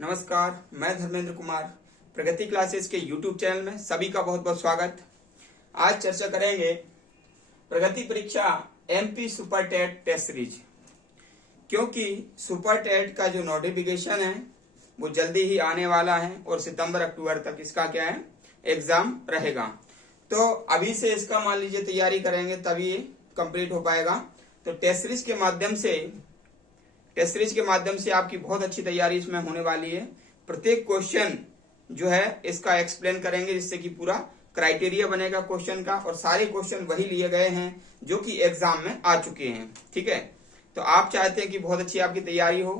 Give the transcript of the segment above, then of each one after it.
नमस्कार, मैं धर्मेंद्र कुमार प्रगति क्लासेस के YouTube चैनल में सभी का बहुत बहुत स्वागत। आज चर्चा करेंगे प्रगति परीक्षा MP super TET test series, क्योंकि सुपर टेट का जो नोटिफिकेशन है वो जल्दी ही आने वाला है और सितंबर अक्टूबर तक इसका क्या है एग्जाम रहेगा। तो अभी से इसका मान लीजिए तैयारी करेंगे तभी ये कंप्लीट हो पाएगा। तो टेस्ट सीरीज के माध्यम से आपकी बहुत अच्छी तैयारी इसमें होने वाली है। प्रत्येक क्वेश्चन जो है इसका एक्सप्लेन करेंगे, जिससे कि पूरा क्राइटेरिया बनेगा क्वेश्चन का, और सारे क्वेश्चन वही लिए गए हैं जो कि एग्जाम में आ चुके हैं। ठीक है, तो आप चाहते हैं कि बहुत अच्छी आपकी तैयारी हो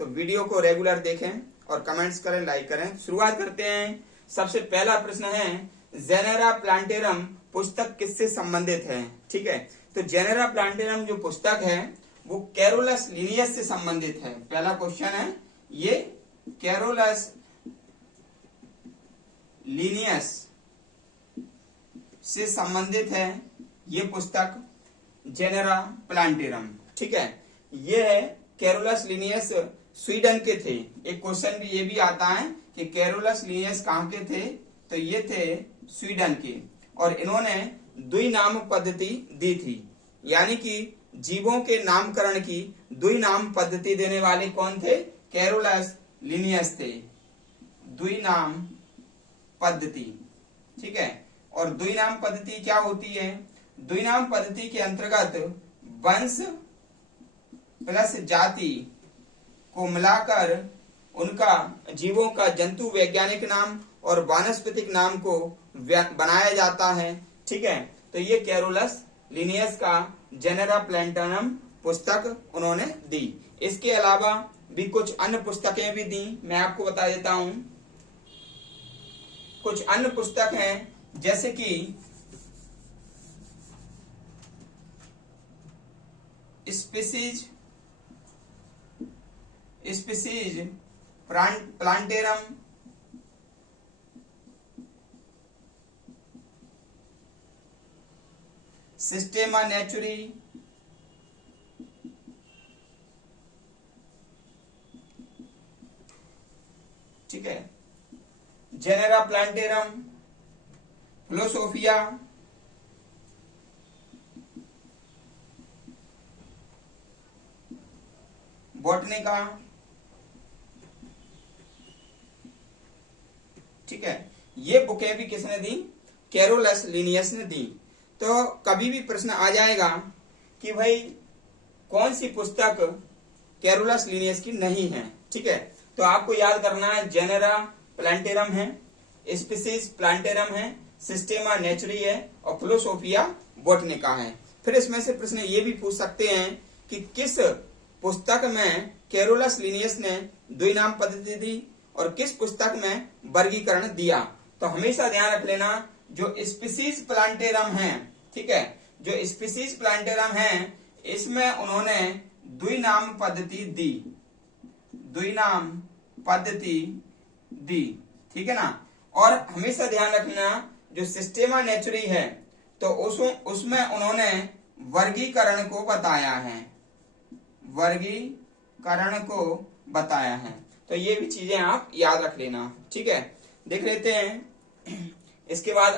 तो वीडियो को रेगुलर देखें और कमेंट्स करें, लाइक करें। शुरुआत करते हैं। सबसे पहला प्रश्न है, जेनेरा प्लांटेरम पुस्तक किससे संबंधित है? ठीक है, तो जेनेरा प्लांटेरम जो पुस्तक है वो कैरोलस लिनियस से संबंधित है। पहला क्वेश्चन है, ये कैरोलस लिनियस से संबंधित है ये पुस्तक जेनेरा प्लांटेरम। ठीक है, ये है कैरोलस लिनियस स्वीडन के थे। एक क्वेश्चन भी ये भी आता है कि कैरोलस लिनियस कहाँ के थे, तो ये थे स्वीडन के, और इन्होंने द्विनाम पद्धति दी थी, यानी कि जीवों के नामकरण की द्विनाम पद्धति देने वाले कौन थे? कैरोलस लिनियस थे। द्विनाम पद्धति, ठीक है। और द्विनाम पद्धति क्या होती है? द्विनाम पद्धति के अंतर्गत वंश प्लस जाति को मिलाकर उनका जीवों का जंतु वैज्ञानिक नाम और वानस्पतिक नाम को बनाया जाता है। ठीक है, तो ये कैरोलस लिनियस का जेनेरा प्लांटेरम पुस्तक उन्होंने दी। इसके अलावा भी कुछ अन्य पुस्तकें भी दी, मैं आपको बता देता हूं। कुछ अन्य पुस्तक हैं जैसे कि स्पीसीज प्लांटेरम, सिस्टेमा नेचुरी, ठीक है, जेनेरा प्लांटेरम, फिलोसोफिया, बॉटनिका। ठीक है, ये बुकें भी किसने दी? कैरोलस लिनियस ने दी। तो कभी भी प्रश्न आ जाएगा कि भाई कौन सी पुस्तक कैरोलस लिनियस की नहीं है। ठीक है, तो आपको याद करना है, जेनेरा प्लांटेरम है, स्पीसीज प्लांटेरम है, सिस्टेमा नेचुरी है, और फिलोसोफिया बॉटनिका है। फिर इसमें से प्रश्न ये भी पूछ सकते हैं कि किस पुस्तक में कैरोलस लिनियस ने द्विनाम पद्धति दी और किस पुस्तक में वर्गीकरण दिया। तो हमेशा ध्यान रख लेना, जो स्पीसीज प्लांटेरम है, ठीक है, जो स्पीसीज प्लांटेरम है इसमें उन्होंने द्विनाम पद्धति दी, द्विनाम पद्धति दी। ठीक है ना। और हमेशा ध्यान रखना, जो सिस्टेमा नेचुरी है तो उसमें उन्होंने वर्गीकरण को बताया है, वर्गीकरण को बताया है। तो ये भी चीजें आप याद रख लेना। ठीक है, देख लेते हैं। इसके बाद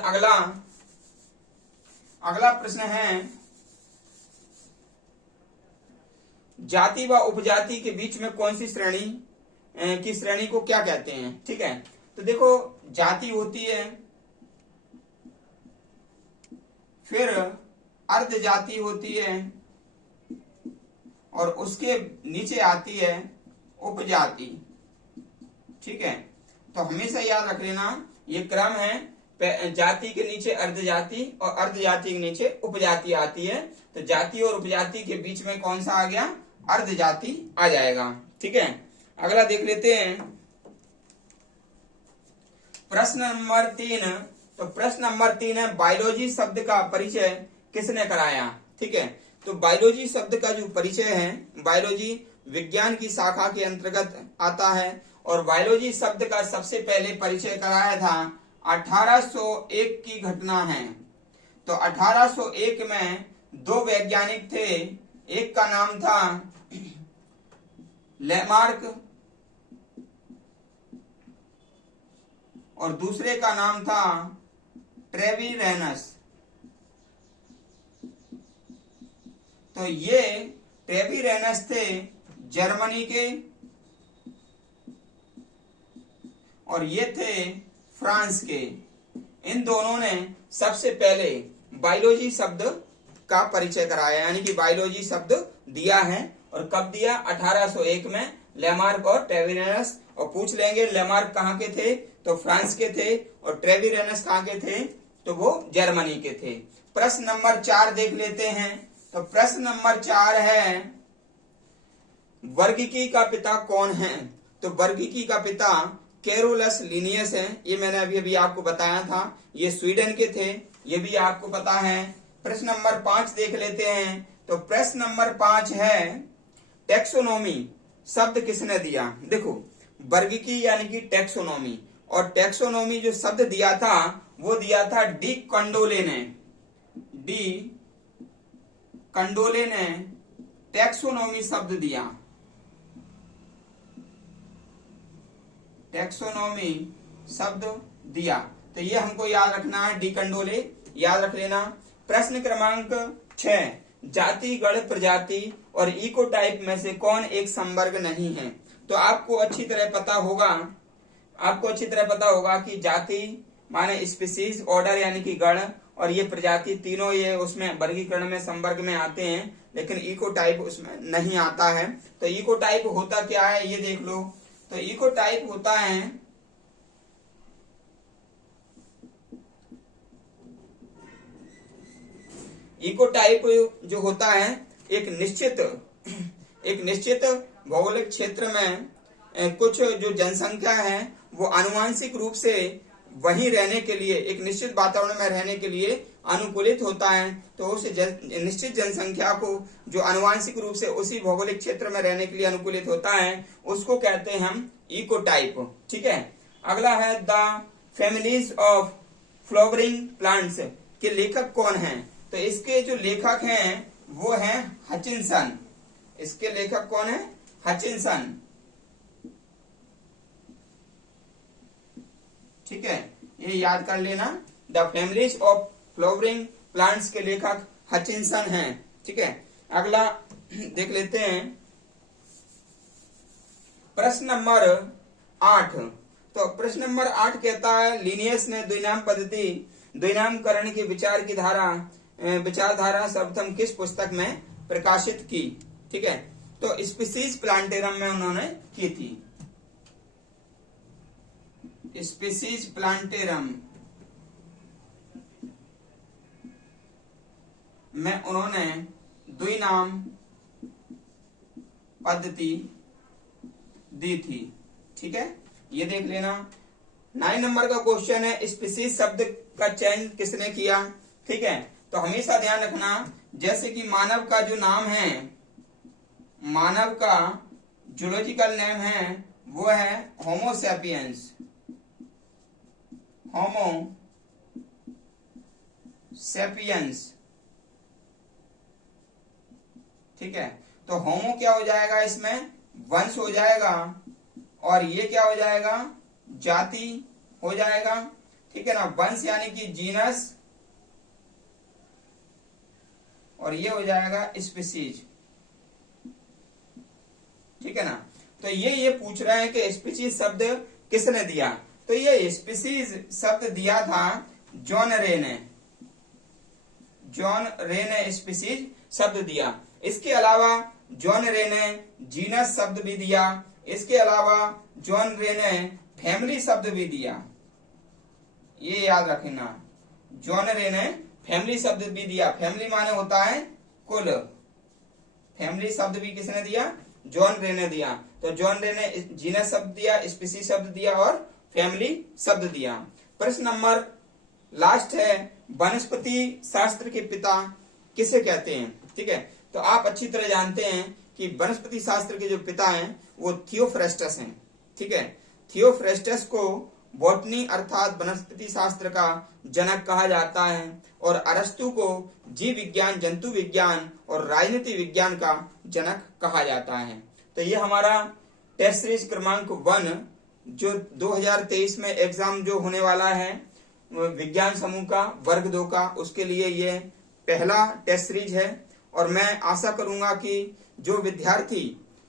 अगला प्रश्न है, जाति व उपजाति के बीच में कौन सी श्रेणी को क्या कहते हैं? ठीक है, तो देखो, जाति होती है, फिर अर्ध जाति होती है, और उसके नीचे आती है उपजाति। ठीक है, तो हमेशा याद रख लेना ये क्रम है, जाति के नीचे अर्ध जाति और अर्ध जाति के नीचे उपजाति आती है। तो जाति और उपजाति के बीच में कौन सा आ गया? अर्ध जाति आ जाएगा। ठीक है, अगला देख लेते हैं। प्रश्न नंबर 3। तो प्रश्न नंबर 3 है, बायोलॉजी शब्द का परिचय किसने कराया? ठीक है, तो बायोलॉजी शब्द का जो परिचय है, बायोलॉजी विज्ञान की शाखा के अंतर्गत आता है, और बायोलॉजी शब्द का सबसे पहले परिचय कराया था 1801 की घटना है। तो 1801 में दो वैज्ञानिक थे, एक का नाम था लेमार्क और दूसरे का नाम था ट्रेविरेनस। तो ये ट्रेविरेनस थे जर्मनी के और ये थे फ्रांस के। इन दोनों ने सबसे पहले बायोलॉजी शब्द का परिचय कराया, यानी कि बायोलॉजी शब्द दिया है। और कब दिया? 1801 में लेमार्क और ट्रेविरेनस। और पूछ लेंगे लेमार्क कहाँ के थे, तो फ्रांस के थे, और ट्रेविरेनस कहाँ के थे, तो वो जर्मनी के थे। प्रश्न नंबर 4 देख लेते हैं। तो प्रश्न नंबर 4 है, वर्गिकी का पिता कौन है? तो वर्गिकी का पिता कैरोलस लिनियस है। ये मैंने अभी आपको बताया था, ये स्वीडन के थे, ये भी आपको पता है। प्रश्न नंबर 5 देख लेते हैं। तो प्रश्न नंबर 5 है, टेक्सोनोमी शब्द किसने दिया? देखो, वर्गीकी यानी कि टेक्सोनोमी, और टेक्सोनोमी जो शब्द दिया था वो दिया था डी कंडोले ने। डी कंडोले ने टेक्सोनोमी शब्द दिया, टेक्सोनोमी शब्द दिया। तो ये हमको याद रखना है, डी कंडोले याद रख लेना। प्रश्न क्रमांक 6, जाति, गण, प्रजाति और इकोटाइप में से कौन एक संवर्ग नहीं है? तो आपको अच्छी तरह पता होगा कि जाति माने स्पीसीज, ऑर्डर यानी कि गण, और ये प्रजाति, तीनों ये उसमें वर्गीकरण में संवर्ग में आते हैं, लेकिन इकोटाइप उसमें नहीं आता है। तो इकोटाइप होता क्या है ये देख लो। तो इकोटाइप होता है इकोटाइप जो होता है एक निश्चित भौगोलिक क्षेत्र में कुछ जो जनसंख्या है वो आनुवांशिक रूप से वहीं रहने के लिए, एक निश्चित वातावरण में रहने के लिए अनुकूलित होता है। तो उस निश्चित जनसंख्या को जो आनुवांशिक रूप से उसी भौगोलिक क्षेत्र में रहने के लिए अनुकूलित होता है उसको कहते हैं हम इकोटाइप। ठीक है। अगला है the families of flowering plants के लेखक कौन हैं? तो इसके जो लेखक हैं वो हैं हचिंसन। इसके लेखक कौन है? हचिंसन। ठीक है, ये याद कर लेना। The families of flowering plants के लेखक हचिंसन हैं। ठीक है। अगला देख लेते हैं प्रश्न नंबर 8। तो प्रश्न नंबर 8 कहता है, लिनियस ने द्विनाम पद्धति, द्विनामकरण की विचारधारा सर्वप्रथम किस पुस्तक में प्रकाशित की? ठीक है, तो स्पीसीज प्लांटेरम में उन्होंने की थी। स्पीसीज प्लांटेरम में उन्होंने द्विनाम पद्धति दी थी। ठीक है, ये देख लेना। 9 नंबर का क्वेश्चन है, स्पीसीज शब्द का चयन किसने किया? ठीक है, तो हमेशा ध्यान रखना, जैसे कि मानव का जो नाम है, मानव का जूलॉजिकल नेम है वो है होमो सैपियंस। Homo sapiens. ठीक है, तो होमो क्या हो जाएगा? इसमें वंश हो जाएगा, और ये क्या हो जाएगा? जाति हो जाएगा। ठीक है ना, वंश यानी कि जीनस, और ये हो जाएगा स्पीसीज। ठीक है ना, तो ये पूछ रहे हैं कि स्पीसीज शब्द किसने दिया? तो ये स्पीसीज शब्द दिया था जॉन रे ने। जॉन रे ने स्पीसीज शब्द दिया। इसके अलावा जॉन रे ने जीनस शब्द भी दिया। इसके अलावा जॉन रे ने फैमिली शब्द भी दिया। ये याद रखना, जॉन रे ने फैमिली शब्द भी दिया। फैमिली माने होता है कुल। फैमिली शब्द भी किसने दिया? जॉन रे ने दिया। तो जॉन रे ने जीनस शब्द दिया, स्पीसीज शब्द दिया और फैमिली शब्द दिया। प्रश्न नंबर लास्ट है, वनस्पति शास्त्र के पिता किसे कहते हैं? ठीक है, तो आप अच्छी तरह जानते हैं कि वनस्पति शास्त्र के जो पिता हैं वो थियोफ्रेस्टस हैं। ठीक है, थियोफ्रेस्टस को बॉटनी अर्थात वनस्पति शास्त्र का जनक कहा जाता है, और अरस्तु को जीव विज्ञान, जंतु विज्ञान और राजनीति विज्ञान का जनक कहा जाता है। तो ये हमारा टेस्ट सीरीज क्रमांक 1 जो 2023 में एग्जाम जो होने वाला है विज्ञान समूह का वर्ग 2 का, उसके लिए ये पहला टेस्ट सीरीज है। और मैं आशा करूंगा कि जो विद्यार्थी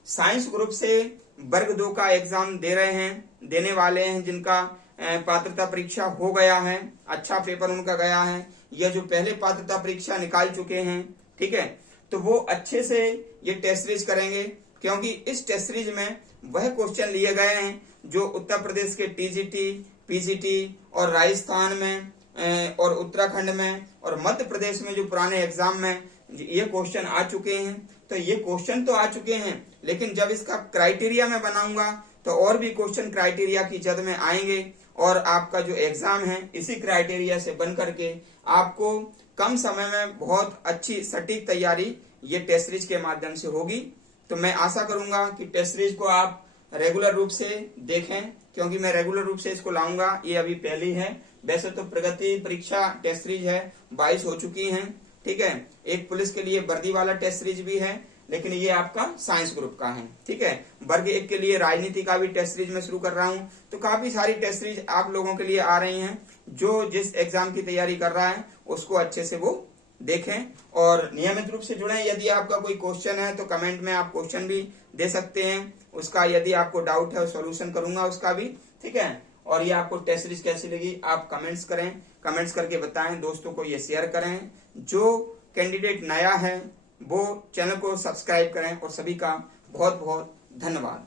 साइंस ग्रुप से वर्ग 2 का एग्जाम दे रहे हैं, देने वाले हैं, जिनका पात्रता परीक्षा हो गया है, अच्छा पेपर उनका गया है, या जो पहले पात्रता परीक्षा निकाल चुके हैं, ठीक है, तो वो अच्छे से ये टेस्ट सीरीज करेंगे, क्योंकि इस टेस्ट सीरीज में वह क्वेश्चन लिए गए हैं जो उत्तर प्रदेश के टीजीटी, पीजीटी और राजस्थान में और उत्तराखंड में और मध्य प्रदेश में जो पुराने एग्जाम में ये क्वेश्चन आ चुके हैं। तो ये क्वेश्चन तो आ चुके हैं, लेकिन जब इसका क्राइटेरिया मैं बनाऊंगा तो और भी क्वेश्चन क्राइटेरिया की जद में आएंगे, और आपका जो एग्जाम है इसी क्राइटेरिया से बन करके आपको कम समय में बहुत अच्छी सटीक तैयारी ये टेस्ट सीरीज के माध्यम से होगी। तो मैं आशा करूंगा कि टेस्ट सीरीज को आप रेगुलर रूप से देखें, क्योंकि मैं रेगुलर रूप से इसको लाऊंगा। ये अभी पहली है, वैसे तो प्रगति परीक्षा टेस्ट सीरीज है 22 हो चुकी हैं, ठीक है, एक पुलिस के लिए वर्दी वाला टेस्ट सीरीज भी है, लेकिन ये आपका साइंस ग्रुप का है, ठीक है। वर्ग 1 के लिए राजनीति का भी टेस्ट सीरीज में शुरू कर रहा हूँ। तो काफी सारी टेस्ट सीरीज आप लोगों के लिए आ रही हैं, जो जिस एग्जाम की तैयारी कर रहा है उसको अच्छे से वो देखें और नियमित रूप से जुड़ें। यदि आपका कोई क्वेश्चन है तो कमेंट में आप क्वेश्चन भी दे सकते हैं, उसका यदि आपको डाउट है सॉल्यूशन करूंगा उसका भी, ठीक है। और ये आपको टेस्ट सीरीज कैसी लगी आप कमेंट्स करें, कमेंट्स करके बताएं, दोस्तों को ये शेयर करें। जो कैंडिडेट नया है वो चैनल को सब्सक्राइब करें, और सभी का बहुत बहुत धन्यवाद।